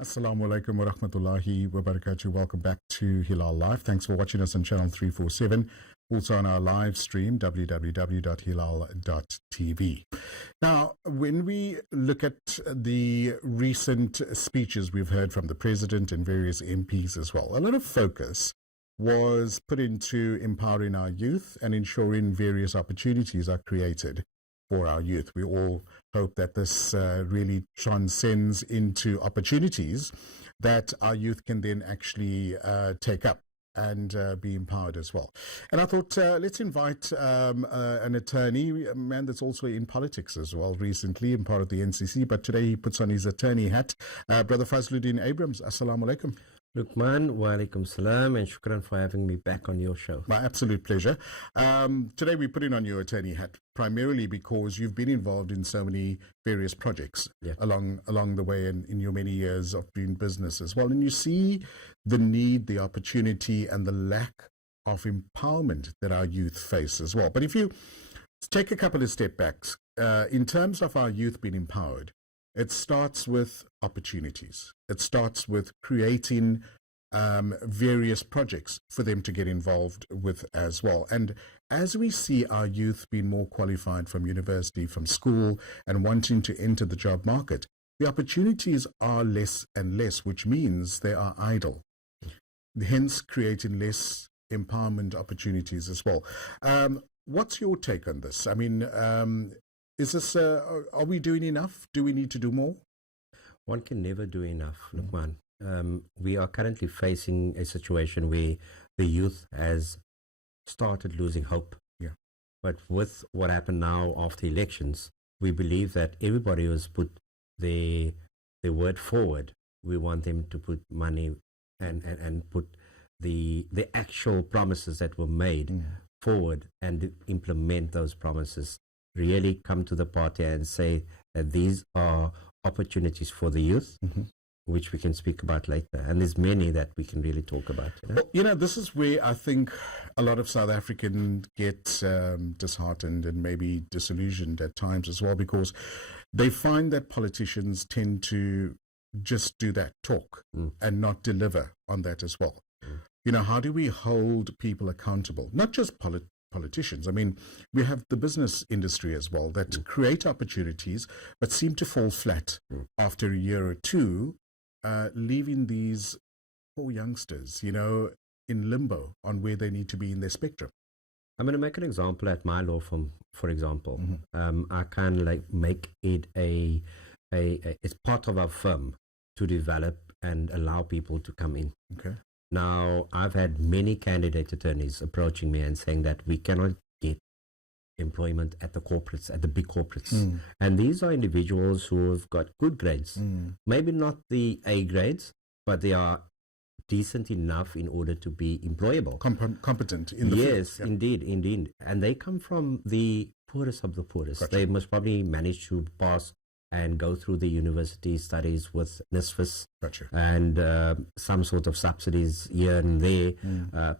Assalamu alaikum wa rahmatullahi wa barakatuh. Welcome back to Hilaal Live. Thanks for watching us on channel 347. Also on our live stream, www.hilal.tv. Now, when we look at the recent speeches we've heard from the President and various MPs as well, a lot of focus was put into empowering our youth and ensuring various opportunities are created for our youth. We all hope that this really transcends into opportunities that our youth can then actually take up and be empowered as well. And I thought, let's invite an attorney, a man that's also in politics as well recently and part of the NCC, but today he puts on his attorney hat. Brother Fazloodien Abrahams, Assalamu alaikum. Luqmaan, wa alaikum salam, and shukran for having me back on your show. My absolute pleasure. Today we're putting on your attorney hat primarily because you've been involved in so many various projects along the way and in your many years of doing business as well. And you see the need, the opportunity, and the lack of empowerment that our youth face as well. But if you take a couple of step backs, in terms of our youth being empowered, it starts with opportunities. It starts with creating various projects for them to get involved with as well. And as we see our youth being more qualified from university, from school, and wanting to enter the job market, the opportunities are less and less, which means they are idle, hence creating less empowerment opportunities as well. What's your take on this? I mean, is this, are we doing enough? Do we need to do more? One can never do enough, Luqmaan. We are currently facing a situation where the youth has started losing hope. Yeah. But with what happened now after elections, we believe that everybody who has put their word forward, we want them to put money and put the actual promises that were made forward and implement those promises. Really come to the party and say that these are opportunities for the youth, which we can speak about later. And there's many that we can really talk about. Well, this is where I think a lot of South Africans get disheartened and maybe disillusioned at times as well, because they find that politicians tend to just do that talk and not deliver on that as well. You know, how do we hold people accountable? Not just politicians. I mean, we have the business industry as well that create opportunities but seem to fall flat after a year or two, leaving these poor youngsters, you know, in limbo on where they need to be in their spectrum. I'm going to make an example at my law firm, for example. I kind of like make it it's part of our firm to develop and allow people to come in. Okay. Now, I've had many candidate attorneys approaching me and saying that we cannot get employment at the corporates, at the big corporates. And these are individuals who have got good grades. Maybe not the A grades, but they are decent enough in order to be employable. Competent in the field. Yes, indeed. And they come from the poorest of the poorest. Gotcha. They must probably manage to pass and go through the university studies with NSFAS and some sort of subsidies here and there,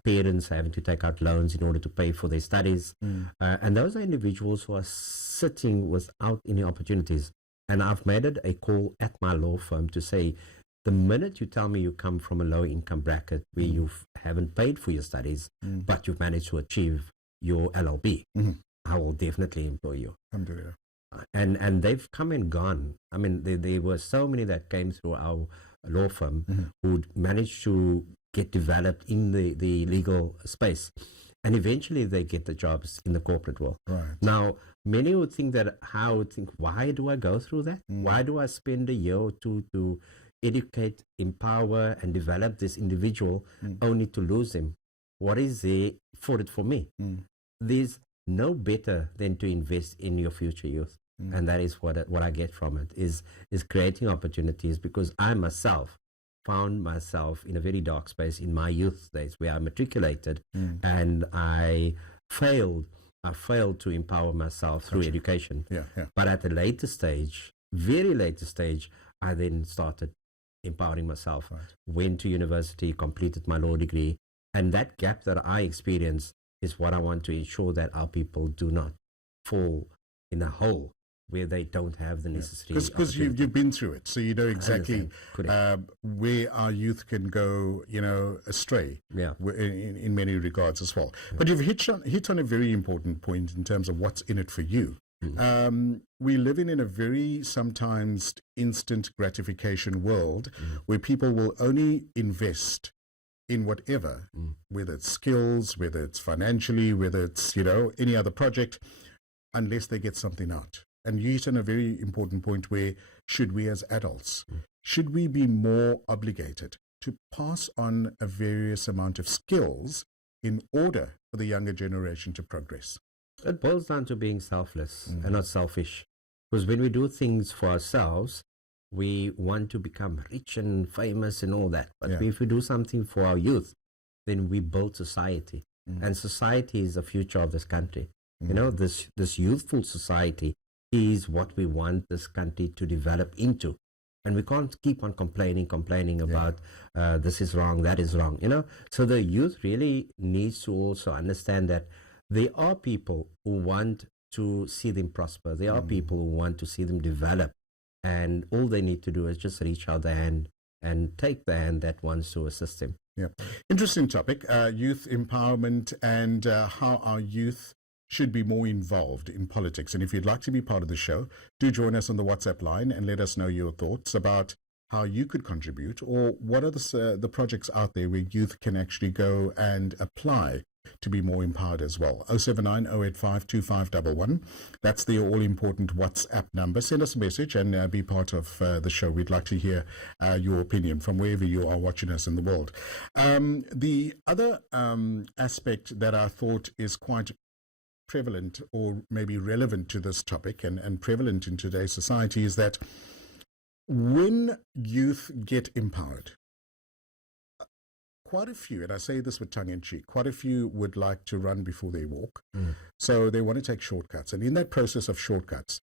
parents having to take out loans in order to pay for their studies. And those are individuals who are sitting without any opportunities. And I've made it a call at my law firm to say, the minute you tell me you come from a low income bracket where you haven't paid for your studies, but you've managed to achieve your LLB, I will definitely employ you. Alhamdulillah. And they've come and gone. I mean, there were so many that came through our law firm who managed to get developed in the legal space. And eventually they get the jobs in the corporate world. Right. Now, many would think why do I go through that? Why do I spend a year or two to educate, empower, and develop this individual only to lose him? What is there for it for me? There's no better than to invest in your future youth. And that is what I get from it, is creating opportunities, because I myself found myself in a very dark space in my youth days where I matriculated and I failed to empower myself through education. But at a later stage, very later stage, I then started empowering myself, went to university, completed my law degree, and that gap that I experienced is what I want to ensure that our people do not fall in a hole where they don't have the necessary Because you've been through it, so you know exactly where our youth can go, astray. In many regards as well. But you've hit on a very important point in terms of what's in it for you. We live in a very sometimes instant gratification world where people will only invest in whatever, whether it's skills, whether it's financially, whether it's any other project, unless they get something out. And you hit on a very important point where should we as adults, should we be more obligated to pass on a various amount of skills in order for the younger generation to progress? It boils down to being selfless and not selfish. Because when we do things for ourselves, we want to become rich and famous and all that. But if we do something for our youth, then we build society. And society is the future of this country. This youthful society is what we want this country to develop into. And we can't keep on complaining about this is wrong, that is wrong, So the youth really needs to also understand that there are people who want to see them prosper. There are people who want to see them develop. And all they need to do is just reach out their hand and take the hand that wants to assist them. Yeah. Interesting topic, youth empowerment and how our youth should be more involved in politics. And if you'd like to be part of the show, do join us on the WhatsApp line and let us know your thoughts about how you could contribute, or what are the projects out there where youth can actually go and apply to be more empowered as well. 079 085 2511. That's the all-important WhatsApp number. Send us a message and be part of the show. We'd like to hear your opinion from wherever you are watching us in the world. The other aspect that I thought is quite prevalent, or maybe relevant to this topic and prevalent in today's society, is that when youth get empowered, quite a few, and I say this with tongue in cheek, quite a few would like to run before they walk. So they want to take shortcuts. And in that process of shortcuts,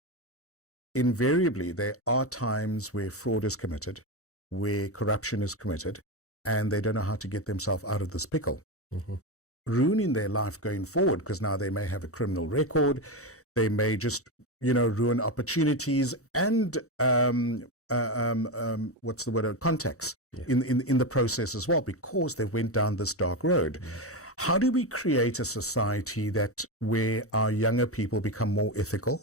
invariably there are times where fraud is committed, where corruption is committed, and they don't know how to get themselves out of this pickle. Ruining their life going forward, because now they may have a criminal record, they may just, ruin opportunities and what's the word, contacts in the process as well, because they went down this dark road. How do we create a society where our younger people become more ethical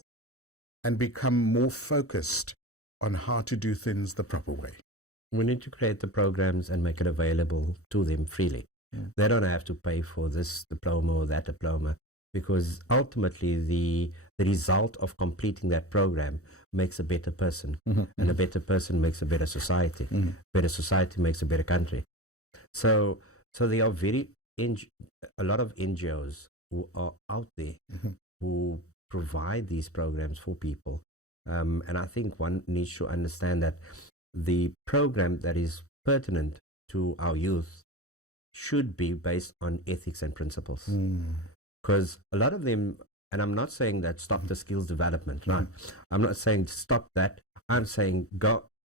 and become more focused on how to do things the proper way? We need to create the programs and make it available to them freely. They don't have to pay for this diploma or that diploma, because ultimately the result of completing that program makes a better person, and a better person makes a better society. Better society makes a better country. So there are a lot of NGOs who are out there who provide these programs for people. And I think one needs to understand that the program that is pertinent to our youth should be based on ethics and principles. Because a lot of them, and I'm not saying that stop the skills development, right? I'm not saying stop that. I'm saying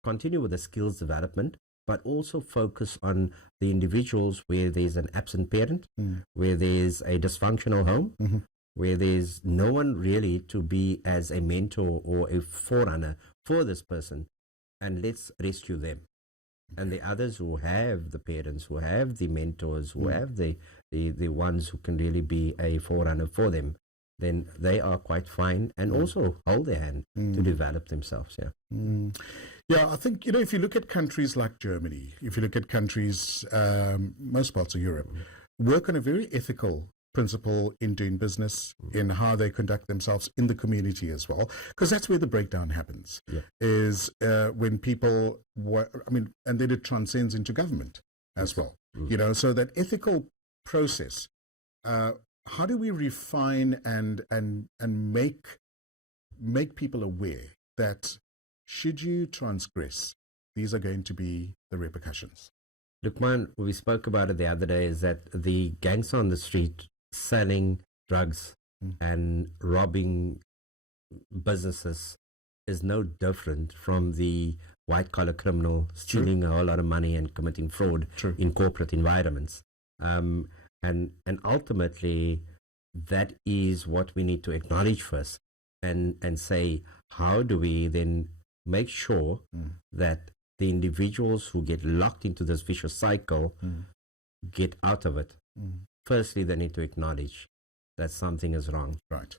continue with the skills development, but also focus on the individuals where there's an absent parent, where there's a dysfunctional home, where there's no one really to be as a mentor or a forerunner for this person, and let's rescue them. And the others who have the parents, who have the mentors, who have the ones who can really be a forerunner for them, then they are quite fine, and also hold their hand to develop themselves. Yeah, I think, if you look at countries like Germany, if you look at countries, most parts of Europe, work on a very ethical principle in doing business, in how they conduct themselves in the community as well, because that's where the breakdown happens, is when people, and then it transcends into government as well, so that ethical process, how do we refine and make people aware that should you transgress, these are going to be the repercussions? Luqmaan, we spoke about it the other day, is that the gangs on the street selling drugs and robbing businesses is no different from the white-collar criminal stealing a whole lot of money and committing fraud in corporate environments. And ultimately, that is what we need to acknowledge first and say, how do we then make sure that the individuals who get locked into this vicious cycle get out of it? Firstly, they need to acknowledge that something is wrong. Right.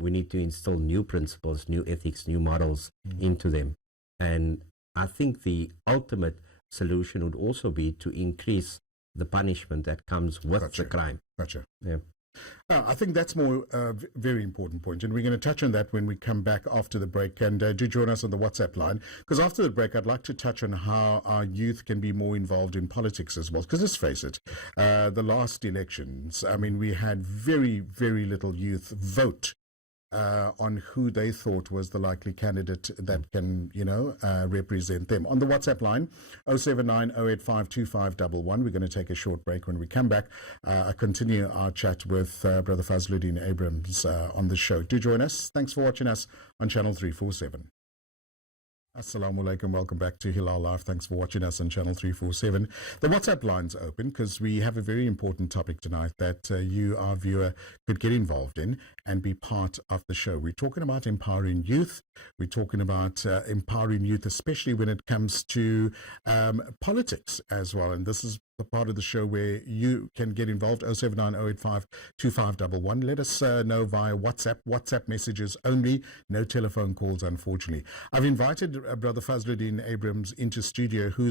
We need to instill new principles, new ethics, new models into them. And I think the ultimate solution would also be to increase the punishment that comes with the crime. Gotcha. Yeah. I think that's more very important point, and we're going to touch on that when we come back after the break. And do join us on the WhatsApp line, because after the break, I'd like to touch on how our youth can be more involved in politics as well. Because let's face it, the last elections, I mean, we had very, very little youth vote on who they thought was the likely candidate that can, represent them. On the WhatsApp line, 079-085-2511. We're going to take a short break. When we come back, I continue our chat with Brother Fazloodien Abrahams on the show. Do join us. Thanks for watching us on Channel 347. Assalamu alaikum. Welcome back to Hilaal Live. Thanks for watching us on Channel 347. The WhatsApp line's open because we have a very important topic tonight that you, our viewer, could get involved in and be part of the show. We're talking about empowering youth. We're talking about empowering youth, especially when it comes to politics as well. And this is the part of the show where you can get involved. 079-085-2511. Let us know via WhatsApp messages only, no telephone calls, unfortunately. I've invited Brother Fazloodien Abrahams into studio, who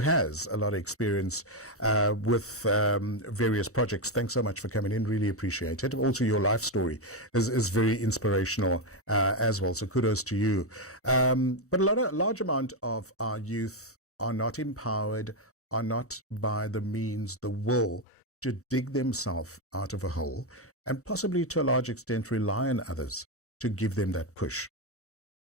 has a lot of experience with various projects. Thanks so much for coming in. Really appreciate it. Also, your life story is very inspirational as well. So kudos to you. But a large amount of our youth are not empowered, are not by the means, the will to dig themselves out of a hole, and possibly to a large extent rely on others to give them that push.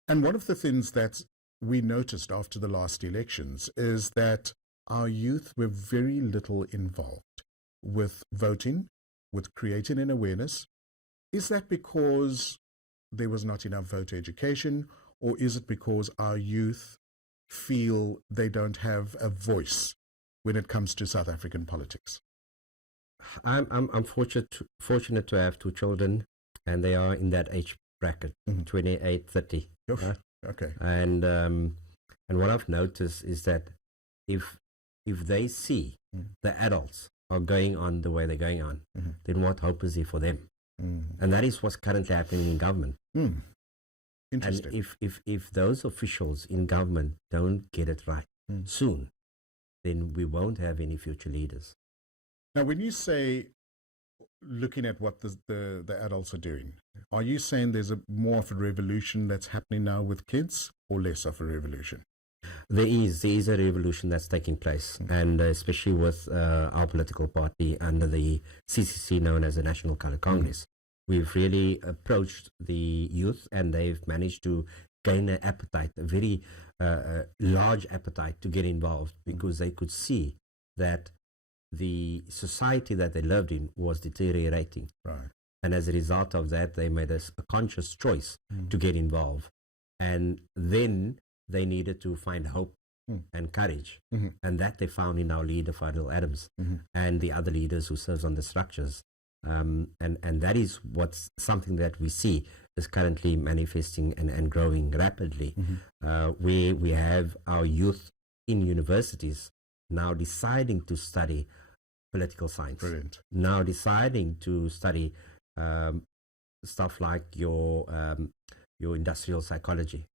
And one of the things that we noticed after the last elections is that our youth were very little involved with voting, with creating an awareness. Is that because there was not enough voter education, or is it because our youth feel they don't have a voice when it comes to South African politics? I'm fortunate to have two children, and they are in that age bracket, 28, 30. Okay. And what I've noticed is that if they see the adults are going on the way they're going on, then what hope is there for them? And that is what's currently happening in government. Interesting. And if those officials in government don't get it right soon, then we won't have any future leaders. Now, when you say looking at what the adults are doing, are you saying there's more of a revolution that's happening now with kids, or less of a revolution? There is a revolution that's taking place, and especially with our political party under the CCC, known as the National Colour Congress. We've really approached the youth, and they've managed to gain an appetite, a very large appetite to get involved, because they could see that the society that they lived in was deteriorating. Right. And as a result of that, they made a conscious choice to get involved. And then they needed to find hope and courage. And that they found in our leader, Fadil Adams, and the other leaders who serves on the structures. And that is what's something that we see is currently manifesting and growing rapidly. We have our youth in universities now deciding to study political science. Brilliant. Now deciding to study stuff like your industrial psychology,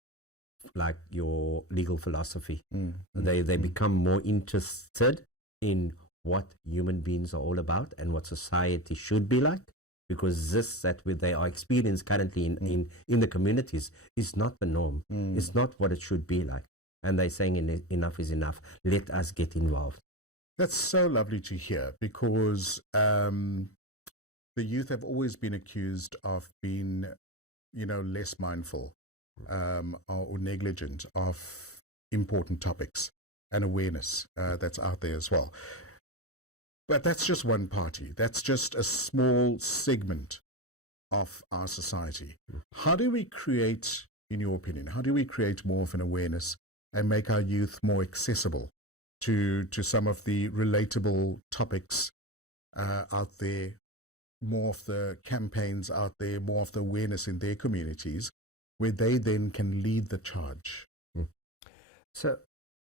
like your legal philosophy. They become more interested in what human beings are all about and what society should be like, because this that they are experiencing currently in the communities is not the norm. It's not what it should be like. And they're saying enough is enough. Let us get involved. That's so lovely to hear, because the youth have always been accused of being, less mindful or negligent of important topics and awareness that's out there as well. But that's just one party. That's just a small segment of our society. How do we create, in your opinion, how do we create more of an awareness and make our youth more accessible to some of the relatable topics out there, more of the campaigns out there, more of the awareness in their communities, where they then can lead the charge. So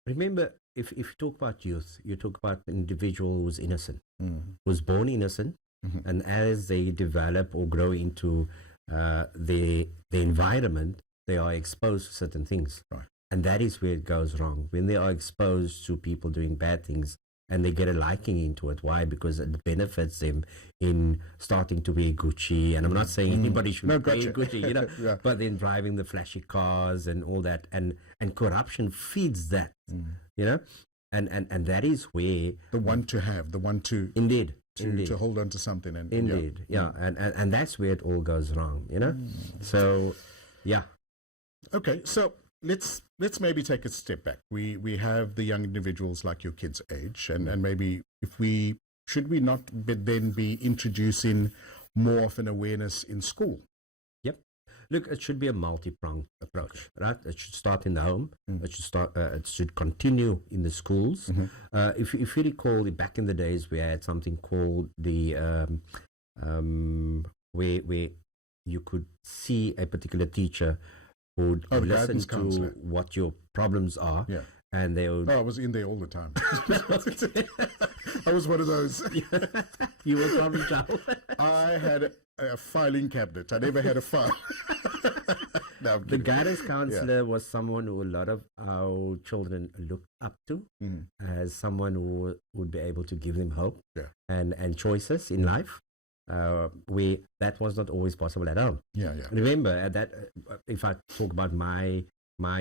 remember, if you talk about youth, you talk about an individual who's innocent, who's born innocent, and as they develop or grow into the environment, they are exposed to certain things. Right. And that is where it goes wrong. When they are exposed to people doing bad things and they get a liking into it. Why? Because it benefits them in starting to wear Gucci. And I'm not saying anybody should wear Gucci, you know, Yeah. but then driving the flashy cars and all that. And corruption feeds that, you know, and that is where The one to have, the one to indeed hold on to something. And indeed, yeah. And that's where it all goes wrong, you know. So, yeah. Okay, so let's maybe take a step back. We have the young individuals like your kids' age, and maybe should we not then be introducing more of an awareness in school? Yep. Look, it should be a multi-pronged approach, right? It should start in the home. It should start. It should continue in the schools. If you recall, back in the days, we had something called the where you could see a particular teacher who would listen guidance to counselor. what your problems are, Yeah. and they would. Oh, I was in there all the time. I was one of those. You were problem child. I had a filing cabinet. I never had a file. No, I'm The kidding. guidance counselor was someone who a lot of our children looked up to as someone who would be able to give them hope and choices in life. Where that was not always possible at home. Yeah. Remember that if I talk about my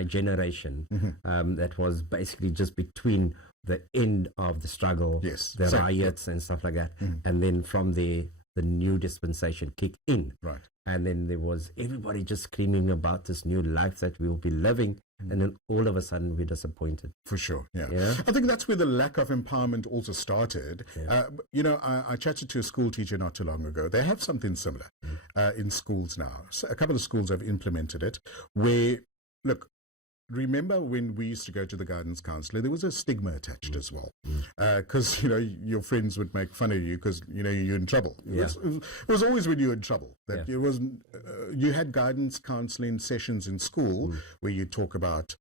generation, that was basically just between the end of the struggle, Yes. the Same. riots and stuff like that, and then from the new dispensation kicked in, Right. and then there was everybody just screaming about this new life that we'll be living, and then all of a sudden we're disappointed. For sure, yeah. Yeah. I think that's where the lack of empowerment also started. You know, I chatted to a school teacher not too long ago. They have something similar in schools now. So a couple of schools have implemented it where, look, remember when we used to go to the guidance counselor, there was a stigma attached as well. Because, you know, your friends would make fun of you because, you know, you're in trouble. It was always when you were in trouble. That it wasn't, you had guidance counseling sessions in school where you talk about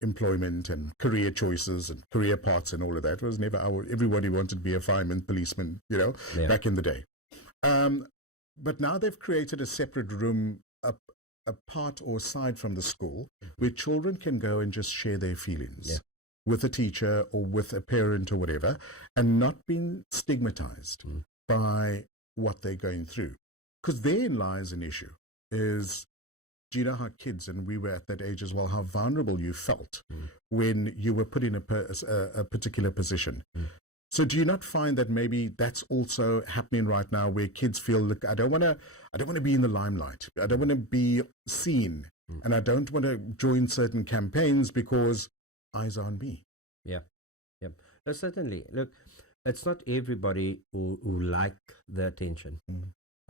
employment and career choices and career paths and all of that. It was never everybody wanted to be a fireman, policeman, you know, back in the day. But now they've created a separate room, apart or aside from the school, where children can go and just share their feelings with a teacher or with a parent or whatever, and not being stigmatized by what they're going through. Because therein lies an issue is, do you know how kids, and we were at that age as well, how vulnerable you felt when you were put in a particular position? So do you not find that maybe that's also happening right now, where kids feel, look, I don't want to be in the limelight. I don't want to be seen, and I don't want to join certain campaigns because eyes are on me. Yeah. No, certainly. Look, it's not everybody who like the attention.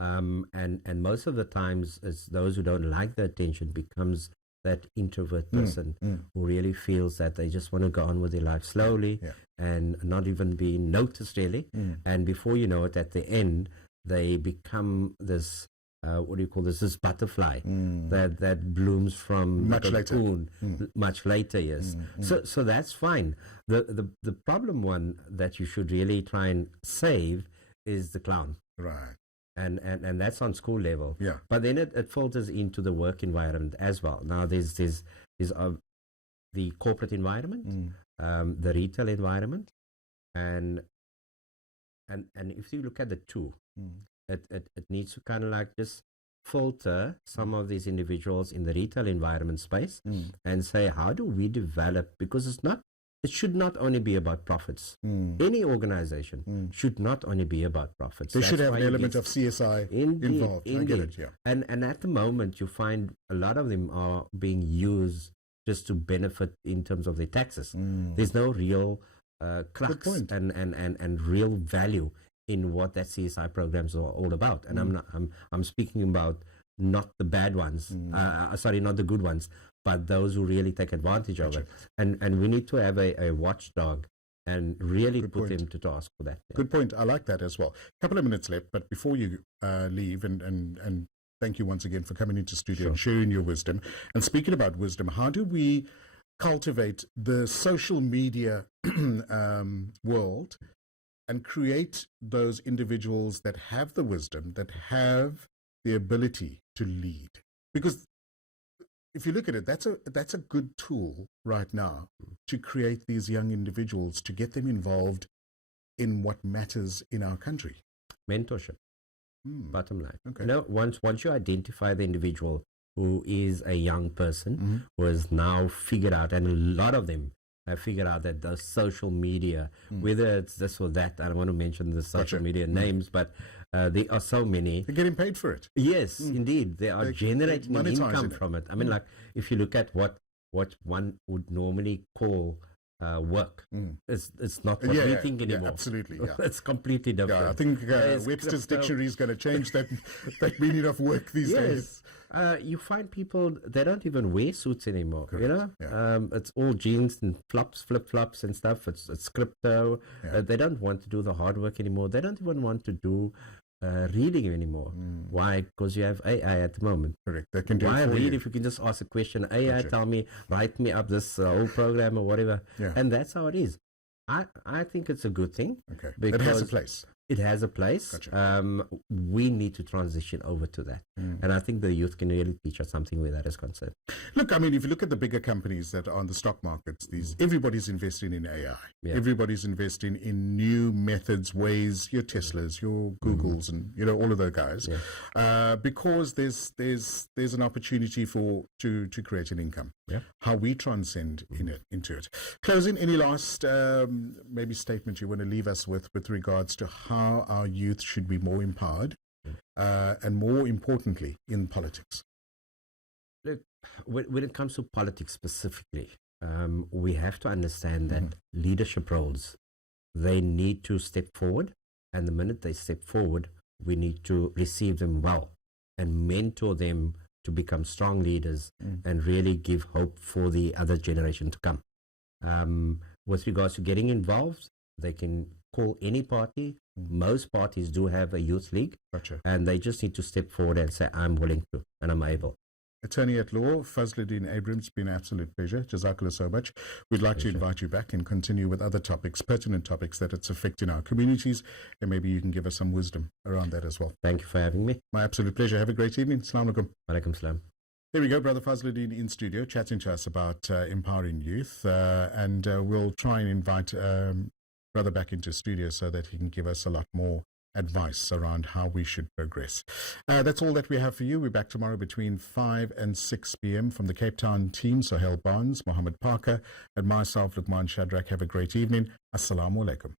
And most of the times it's those who don't like the attention becomes that introvert person who really feels that they just want to go on with their life slowly and not even be noticed really. And before you know it, at the end, they become this, this butterfly that blooms from Much later. cocoon much later, yes. So that's fine. The problem one that you should really try and save is the clown. Right. And that's on school level. Yeah. But then it filters into the work environment as well. Now there's the corporate environment, the retail environment, and if you look at the two, it needs to kind of like just filter some of these individuals in the retail environment space and say, how do we develop? Because it should not only be about profits. Any organization should not only be about profits. They should have an element of CSI involved. I get it, yeah. And at the moment, you find a lot of them are being used just to benefit in terms of their taxes. There's no real crux and real value in what that CSI programs are all about. And I'm speaking about not the bad ones, not the good ones, but those who really take advantage of it. And we need to have a watchdog and really put them to task for that. Good point. I like that as well. A couple of minutes left, but before you leave and thank you once again for coming into studio and sharing your wisdom. And speaking about wisdom, how do we cultivate the social media world and create those individuals that have the wisdom, that have the ability to lead? Because if you look at it, that's a good tool right now to create these young individuals, to get them involved in what matters in our country. Mentorship, bottom line. Okay. You know, once you identify the individual who is a young person who has now figured out, and a lot of them have figured out that the social media, whether it's this or that, I don't want to mention the social media names, but there are so many. They're getting paid for it. Yes, indeed. They are generating an income it. from it. I mean, like, if you look at what one would normally call work, it's not what we think anymore. Yeah, absolutely. Yeah. It's completely different. Yeah, I think Webster's dictionary is going to change that meaning of work these days. You find people, they don't even wear suits anymore. Correct. You know, it's all jeans and flip-flops and stuff. It's crypto. They don't want to do the hard work anymore. They don't even want to do reading anymore. Why? Because you have AI at the moment. Correct. They can do Why it for read you. if you can just ask a question? AI, tell me, write me up this whole program or whatever. Yeah. And that's how it is. I think it's a good thing. Okay. Because it has a place. It has a place. Gotcha. We need to transition over to that. And I think the youth can really teach us something where that is concerned. Look, I mean, if you look at the bigger companies that are on the stock markets, everybody's investing in AI. Yeah. Everybody's investing in new methods, ways, your Teslas, your Googles, and all of those guys, because there's an opportunity to create an income. Yeah. How we transcend into it. Closing, any last maybe statement you want to leave us with regards to how our youth should be more empowered, and more importantly, in politics? Look, when it comes to politics specifically, we have to understand that leadership roles, they need to step forward, and the minute they step forward, we need to receive them well and mentor them to become strong leaders and really give hope for the other generation to come. With regards to getting involved, they can call any party. Most parties do have a youth league, and they just need to step forward and say, I'm willing to, and I'm able. Attorney at Law, Fazloodien Abrahams, it's been an absolute pleasure. Jazakallah so much. We'd like to invite you back and continue with other topics, pertinent topics that it's affecting our communities, and maybe you can give us some wisdom around that as well. Thank you for having me. My absolute pleasure. Have a great evening. Assalamu alaikum. Walaikum salam. There we go, Brother Fazloodien in studio, chatting to us about empowering youth, and we'll try and invite Brother back into studio so that he can give us a lot more advice around how we should progress. That's all that we have for you. We're back tomorrow between 5 and 6 p.m. from the Cape Town team. Sohail Barnes, Mohammed Parker, and myself, Luqmaan Shadrach. Have a great evening. Assalamu alaikum.